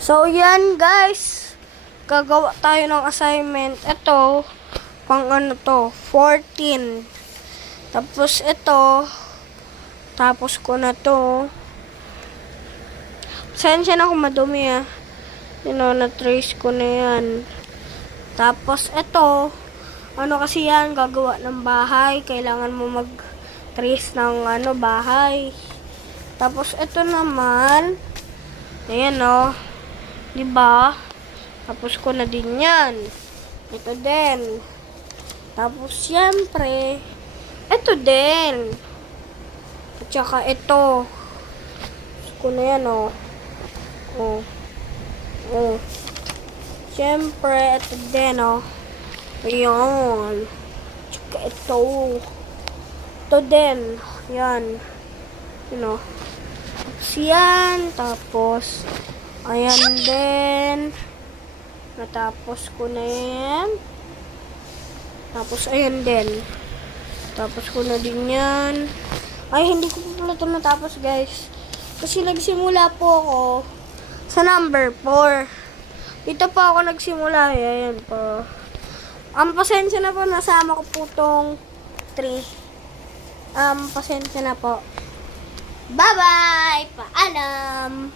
So, yan guys. Gagawa tayo ng assignment. Ito, pang ano to, 14. Tapos ito, tapos ko na to. Sensya na kung madumi ah. Na-trace ko na yan. Tapos ito, ano kasi yan, gagawa ng bahay. Kailangan mo mag-trace ng bahay. Tapos ito naman, ayan o. Diba? Tapos ko na din yan. Ito din. Tapos syempre, ito din. At saka ito. Tapos ko na yan o. Syempre, ito din o. Ayan. Tsaka ito. Ito din. Yan. Tapos yan. Tapos, ayan din. Natapos ko na yan. Tapos, ayan din. Tapos ko na din yan. Ay, hindi ko po pala ito natapos, guys. Kasi nagsimula po ako sa number 4. Dito po ako nagsimula. Ayan po. Ang pasensya na po, nasama ko po itong 3. Pasensya na po. Bye-bye! Paalam!